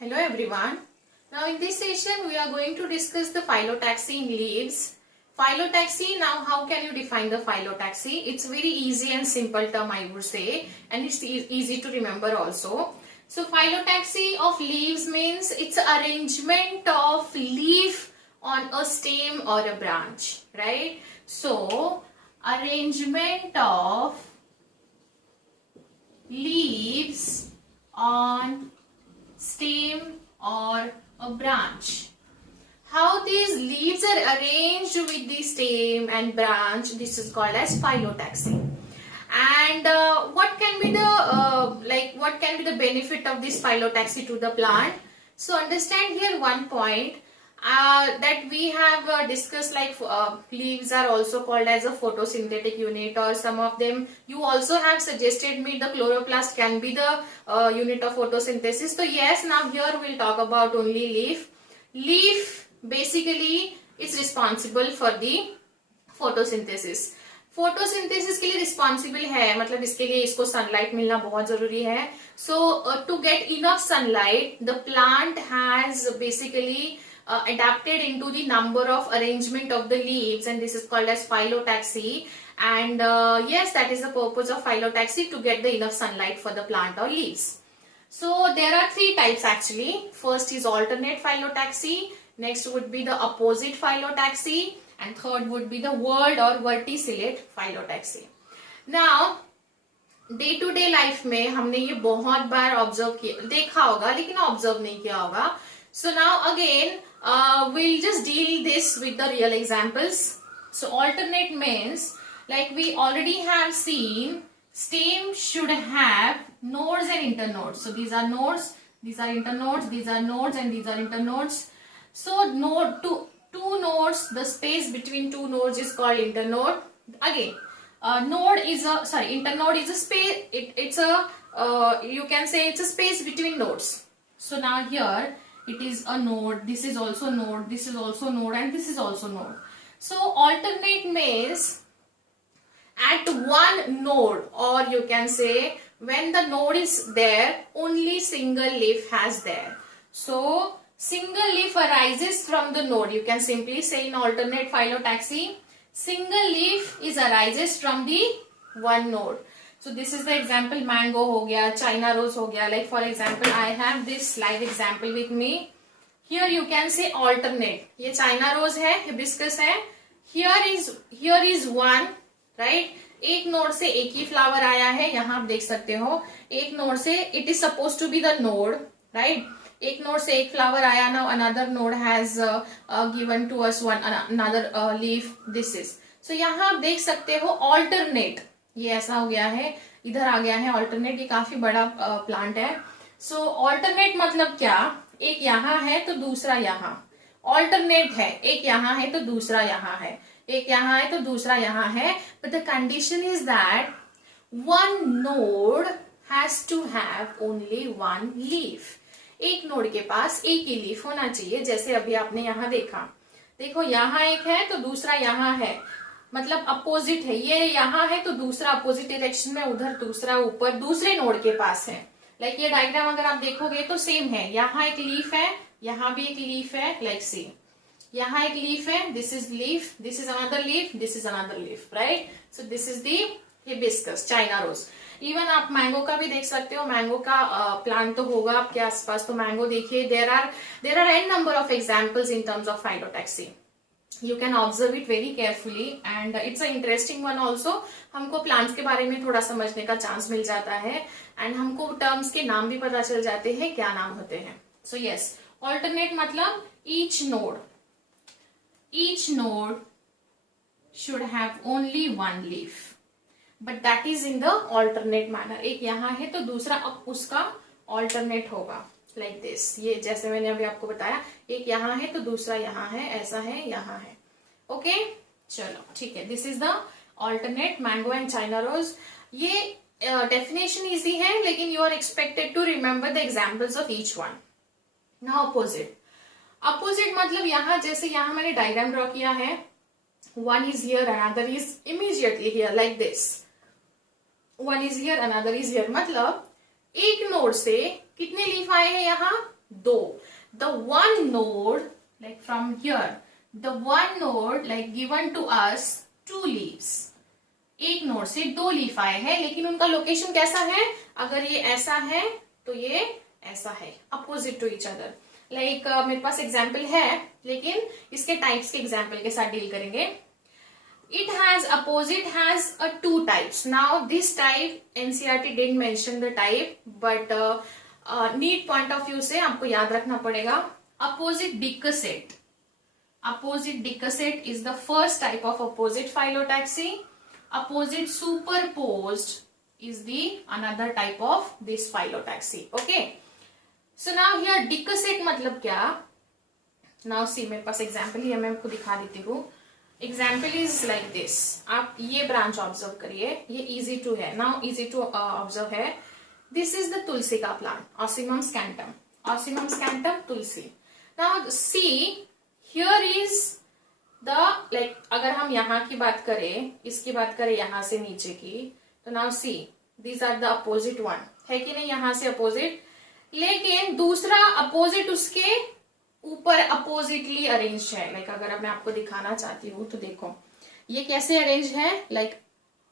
Hello everyone. Now in this session we are going to discuss the phyllotaxy in leaves. Phyllotaxy, now how can you define the phyllotaxy? It's very easy and simple term I would say, and it's easy to remember also. So phyllotaxy of leaves means it's arrangement of leaf on a stem or a branch, right? So arrangement of leaves on stem or a branch. How these leaves are arranged with the stem and branch, this is called as phyllotaxy. And what can be the benefit of this phyllotaxy to the plant? So understand here one point that we have discussed, leaves are also called as a photosynthetic unit, or some of them you also have suggested me the chloroplast can be the unit of photosynthesis. So yes, now here we'll talk about only leaf. Leaf basically is responsible for the photosynthesis. Photosynthesis के लिए responsible है, मतलब इसके लिए इसको sunlight मिलना बहुत जरूरी है. So to get enough sunlight the plant has basically adapted into the number of arrangement of the leaves, and this is called as phyllotaxy. And yes, that is the purpose of phyllotaxy, to get the enough sunlight for the plant or leaves. So there are three types actually. First is alternate phyllotaxy, next would be the opposite phyllotaxy, and third would be the whorled or verticillate phyllotaxy. Now day to day life में हमने ये बहुत बार observe किया, देखा होगा लेकिन observe नहीं किया होगा. So now again we'll just deal this with the real examples. So alternate means, like we already have seen, stem should have nodes and internodes. So these are nodes, these are internodes, these are nodes, and these are internodes. So node to two nodes, the space between two nodes is called internode. Again, internode is a space. It's a you can say it's a space between nodes. So now here it is a node, this is also node, this is also node, and this is also node. So alternate means at one node, or you can say when the node is there, only single leaf has there. So single leaf arises from the node. You can simply say in alternate phyllotaxy, single leaf is arises from the one node. So this is the example, mango हो गया, China rose हो गया. Like for example, I have this live example with me. Here you can say alternate. ये China rose है, hibiscus है. Here is one, right? एक node से एक ही फ्लावर आया है, यहाँ आप देख सकते हो. एक नोड से it is supposed to be the node, right? एक नोड से एक फ्लावर आया. Now another node has given to us another leaf. This is. So यहाँ आप देख सकते हो alternate. ये ऐसा हो गया है, इधर आ गया है ऑल्टरनेट. ये काफी बड़ा प्लांट है. सो ऑल्टरनेट मतलब क्या, एक यहाँ है तो दूसरा यहाँ. ऑल्टरनेट है, एक यहाँ है तो दूसरा यहाँ है, एक यहाँ है तो दूसरा यहाँ है. But the condition is that one node has to have only one leaf. एक नोड के पास एक ही लीफ होना चाहिए. जैसे अभी आपने यहाँ देखा, देखो यहाँ एक है तो दूसरा यहाँ है, मतलब अपोजिट है. ये यहाँ है तो दूसरा अपोजिट डायरेक्शन में, उधर दूसरा ऊपर दूसरे नोड के पास है. लाइक ये डायग्राम अगर आप देखोगे तो सेम है. यहाँ एक लीफ है, यहाँ भी एक लीफ है. लाइक सी, यहाँ एक लीफ है, this is leaf, this is another leaf, this is another leaf, right? So this is the hibiscus, China rose. Even आप मैंगो का भी देख सकते हो. मैंगो का प्लांट तो होगा आपके आसपास, तो मैंगो देखिए. There are a number of examples in terms of phyllotaxy. You can observe it very carefully and it's an interesting one also. हमको प्लांट्स के बारे में थोड़ा समझने का चांस मिल जाता है, एंड हमको टर्म्स के नाम भी पता चल जाते हैं, क्या नाम होते हैं. सो यस, ऑल्टरनेट मतलब each node should have only one leaf, but that is in the alternate manner. एक यहाँ है तो दूसरा अब उसका alternate होगा. लाइक दिस, ये जैसे मैंने अभी आपको बताया, एक यहाँ है तो दूसरा यहाँ है, ऐसा है, यहाँ है. ओके, चलो ठीक है. This is the alternate mango and China rose. ये डेफिनेशन इजी है, लेकिन you are expected to remember the examples of each one. Now opposite. Opposite मतलब यहाँ, जैसे यहाँ मैंने डायग्राम ड्रॉ किया है, one is here, another is immediately here, like this. One is here, another is here. मतलब एक नोड से कितने लीफ आए हैं यहाँ, दो. The one node like from here, the one node like given to us two leaves. एक node से दो लीफ आए हैं, लेकिन उनका लोकेशन कैसा है? अगर ये ऐसा है तो ये ऐसा है, opposite to each other. Like मेरे पास एग्जाम्पल है, लेकिन इसके टाइप्स के एग्जाम्पल के साथ डील करेंगे. It has opposite has two types. Now this type NCERT didn't mention the type, but neat point of view से आपको याद रखना पड़ेगा. Opposite decussate. Opposite decussate is the first type of opposite phyllotaxy. Opposite superposed is the another type of this phyllotaxy. Okay. So now here decussate मतलब क्या? Now see मेरे पास example ही है, मैं आपको दिखा देती हूँ. Example is like this. आप ये ब्रांच ऑब्जर्व करिए, ये इजी टू है. नाउ इजी टू ऑब्जर्व है. दिस इज द तुलसी का plant, ocimum sanctum. Ocimum sanctum tulsi. Now see here is the like, अगर हम यहाँ की बात करें, इसकी बात करें यहाँ से नीचे की, तो now see these are the opposite one, है कि नहीं? यहाँ से अपोजिट, लेकिन दूसरा अपोजिट उसके ऊपर अपोजिटली अरेंज है. लाइक अगर मैं आपको दिखाना चाहती हूँ तो देखो ये कैसे अरेंज है. लाइक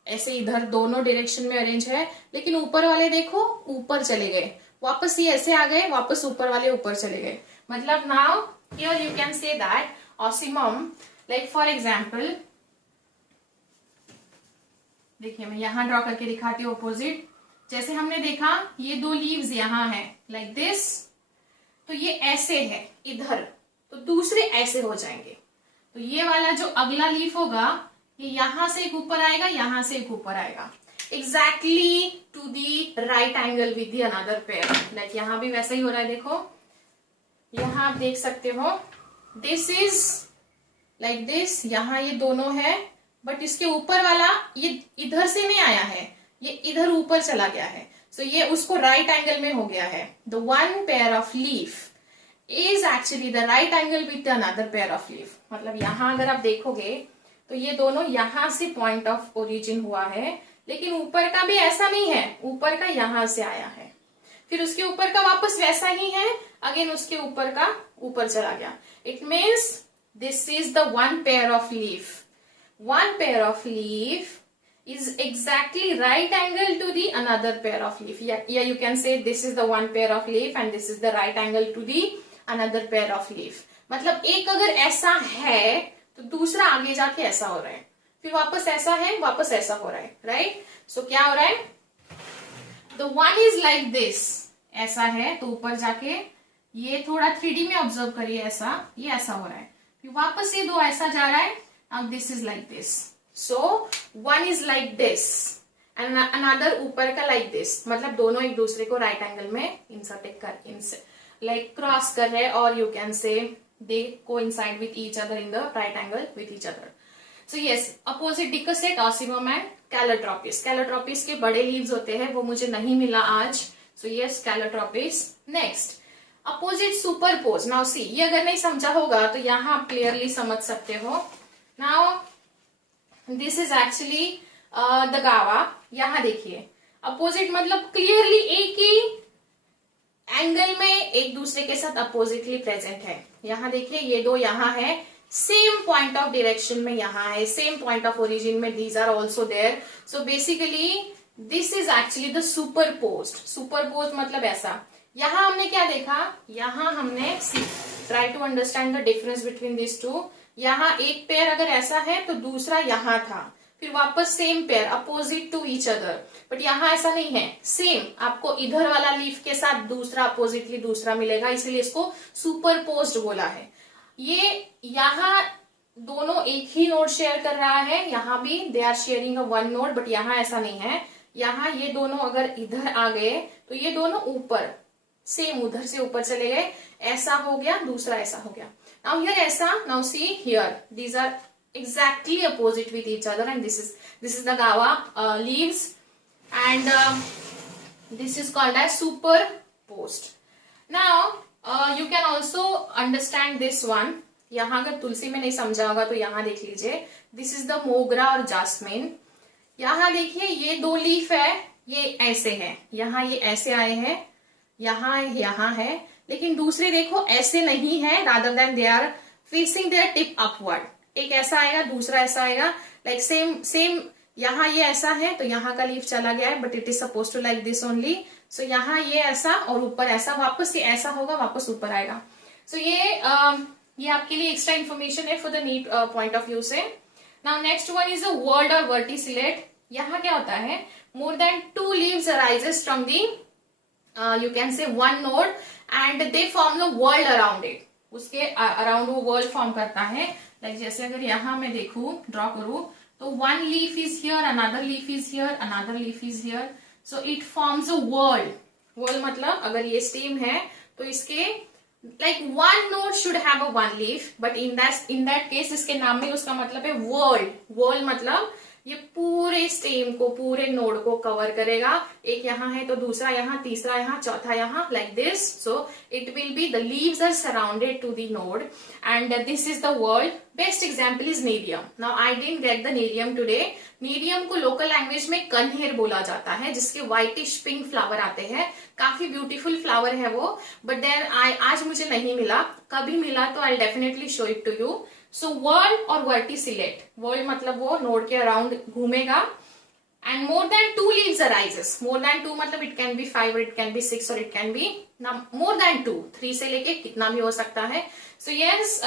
ऐसे इधर दोनों डायरेक्शन में अरेंज है, लेकिन ऊपर वाले देखो ऊपर चले गए, वापस ये ऐसे आ गए, वापस ऊपर वाले ऊपर चले गए. मतलब now here you can say that Ocimum, like for example देखिए मैं यहां ड्रॉ करके दिखाती हूँ अपोजिट. जैसे हमने देखा ये दो लीव्स यहाँ है लाइक दिस, तो ये ऐसे है इधर, तो दूसरे ऐसे हो जाएंगे. तो ये वाला जो अगला लीफ होगा, ये यहां से एक ऊपर आएगा, यहां से एक ऊपर आएगा, exactly to the right angle with the another pair. Like यहां भी वैसा ही हो रहा है. देखो यहां आप देख सकते हो, दिस इज लाइक दिस. यहां ये दोनों है, बट इसके ऊपर वाला ये इधर से नहीं आया है, ये इधर ऊपर चला गया है. So ये उसको राइट एंगल में हो गया है. The one pair of leaf is actually the right angle with another pair of leaf. मतलब यहाँ अगर आप देखोगे तो ये दोनों यहाँ से पॉइंट ऑफ ओरिजिन हुआ है, लेकिन ऊपर का भी ऐसा नहीं है, ऊपर का यहाँ से आया है, फिर उसके ऊपर का वापस वैसा ही है, अगेन उसके ऊपर का ऊपर चला गया. It means this is the one pair of leaf. One pair of leaf is exactly right angle to the another pair of leaf. Yeah, you can say this is the one pair of leaf and this is the right angle to the another pair of leaf. मतलब एक अगर ऐसा है तो दूसरा आगे जाके ऐसा हो रहा है, फिर वापस ऐसा है, वापस ऐसा हो रहा है, राइट? सो क्या हो रहा है? The one is like this, ऐसा है तो ऊपर जाके ये थोड़ा 3D में ऑब्जर्व करिए, ऐसा ये ऐसा हो रहा है, फिर वापस ये दो ऐसा जा रहा है. Now this is like this. So one is like this and another ऊपर का like this. मतलब दोनों एक दूसरे को राइट एंगल में इंसर्ट कर like क्रॉस कर रहे हैं, और यू कैन से they coincide with each other in the right angle with each other. So yes, opposite decussate, osimum and calotropis. Calotropis के बड़े leaves होते हैं, वो मुझे नहीं मिला आज. So yes, calotropis. Next, opposite superpose. Now see, ये अगर नहीं समझा होगा तो यहाँ आप क्लियरली समझ सकते हो. Now this is actually the गावा. यहां देखिए अपोजिट मतलब क्लियरली एक ही एंगल में एक दूसरे के साथ अपोजिटली प्रेजेंट है. यहां देखिए ये दो यहाँ है, सेम पॉइंट ऑफ डायरेक्शन में यहाँ है, सेम पॉइंट ऑफ ओरिजिन में these are also there. So basically this is actually the superposed. Superposed मतलब ऐसा. यहां हमने क्या देखा? यहां हमने try to understand the difference between this two. यहाँ एक पेयर अगर ऐसा है तो दूसरा यहाँ था, फिर वापस same pair opposite to each other. But यहाँ ऐसा नहीं है, सेम आपको इधर वाला लीफ के साथ दूसरा अपोजिटली दूसरा मिलेगा, इसलिए इसको सुपरपोज्ड बोला है. ये यहाँ दोनों एक ही नोड शेयर कर रहा है, यहाँ भी they are sharing a one node, but यहाँ ऐसा नहीं है. यहाँ ये दोनों अगर इधर आ गए तो ये दोनों ऊपर सेम उधर से ऊपर चले गए, ऐसा हो गया, दूसरा ऐसा हो गया. Now here ऐसा, now see here, these are exactly opposite with each other, and this is the gawa leaves, and this is called as superposed. Now you can also understand this one. यहाँ अगर तुलसी में नहीं समझा होगा तो यहाँ देख लीजिए. This is the मोगरा और जास्मिन. यहाँ देखिए ये दो लीफ है, ये ऐसे है, यहाँ ये ऐसे आए हैं, यहाँ है, लेकिन दूसरे देखो ऐसे नहीं है, rather than they are facing their tip upward. एक ऐसा आएगा, दूसरा ऐसा आएगा, लाइक सेम सेम। यहाँ ये ऐसा है तो यहाँ का लीफ चला गया है, but it is suppose to like this only. So यहाँ ये ऐसा और ऊपर ऐसा, वापस ये ऐसा होगा, वापस ऊपर आएगा। सो ये आपके लिए एक्स्ट्रा इन्फॉर्मेशन है for the NEET point of view से। Now next one is a whorled or verticillate. यहाँ क्या होता है, more than 2 leaves arises from the you can say 1 node and they form the whorl around it. उसके around वो whorl फॉर्म करता है। लाइक जैसे अगर यहाँ मैं देखूं, ड्रॉ करूं, तो 1 leaf is here, another leaf is here, another leaf is here, so it forms a world. World मतलब अगर ये स्टेम है तो इसके like 1 node should have a 1 leaf, but in that case इसके नाम में उसका मतलब है world। world मतलब ये पूरे स्टेम को, पूरे नोड को कवर करेगा। एक यहाँ है तो दूसरा यहाँ, तीसरा यहाँ, चौथा यहाँ, like this। So it will be the leaves are surrounded to the node and this is the world। Best example is nerium। Now I didn't get the nerium today। nerium को लोकल लैंग्वेज में कन्हेर बोला जाता है, जिसके whitish pink flower आते हैं। काफी beautiful flower है वो, बट देन आज मुझे नहीं मिला, कभी मिला तो I definitely show it to you. So whorl और वर्टिसिलेट, वर्ल्ड मतलब वो नोड के अराउंड घूमेगा and more than 2 leaves arises. More than 2 मतलब इट कैन बी 5 और इट कैन बी 6 और it can be more than 2, 3 से लेके कितना भी हो सकता है। So yes,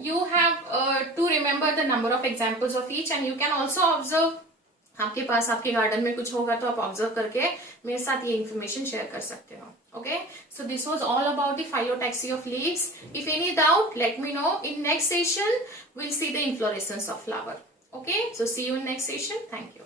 you have to remember the number of examples of each and you can also observe. आपके पास आपके गार्डन में कुछ होगा तो आप ऑब्जर्व करके मेरे साथ ये इन्फॉर्मेशन शेयर कर सकते हो। Okay, so this was all about the phyllotaxy of leaves. If any doubt, let me know. In next session, we'll see the inflorescence of flower. Okay, so see you in next session. Thank you.